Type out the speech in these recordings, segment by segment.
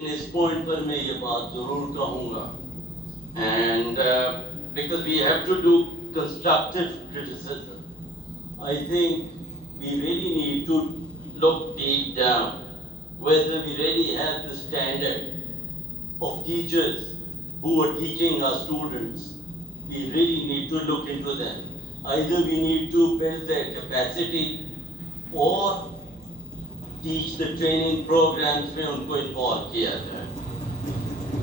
इस पॉइंट पर मैं ये बात जरूर कहूँगा and because we have to do constructive criticism, I think we really need to look deep down whether we really have the standard of teachers who are teaching our students. We really need to look into them. Either we need to build their capacity or teach the training programs में उनको involve किया जाए.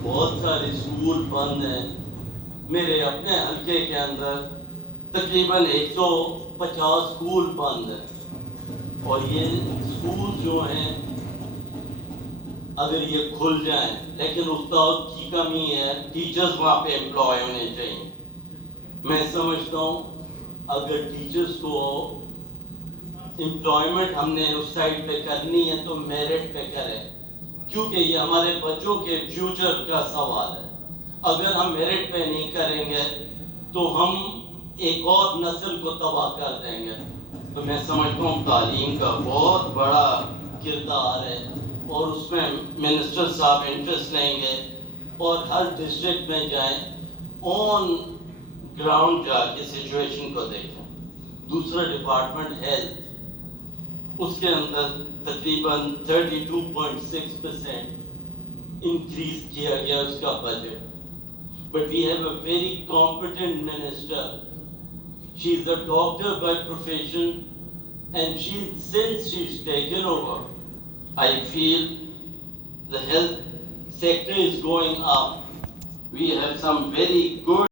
बहुत सारे school बंद हैं. मेरे अपने हल्के के अंदर तकरीबन 150 स्कूल बंद हैं और ये स्कूल जो हैं अगर ये खुल जाएं, लेकिन उस्ताद की कमी है, टीचर्स वहाँ पे एम्प्लॉय होने चाहिए. मैं समझता हूँ अगर टीचर्स को एम्प्लॉयमेंट हमने उस साइड पे करनी है तो मेरिट पे करें, क्योंकि ये हमारे बच्चों के फ्यूचर का सवाल है. अगर हम मेरिट पे नहीं करेंगे तो हम एक और नस्ल को तबाह कर देंगे. तो मैं समझता हूँ तालीम का बहुत बड़ा किरदार है और उसमें मिनिस्टर साहब इंटरेस्ट लेंगे और हर डिस्ट्रिक्ट में जाएं, ऑन ग्राउंड जाके सिचुएशन को देखें. दूसरा डिपार्टमेंट हेल्थ, उसके अंदर तकरीबन 32.6% इंक्रीज किया गया उसका budget. But we have a very competent minister. She is a doctor by profession and since she's taken over, I feel the health sector is going up. We have some very good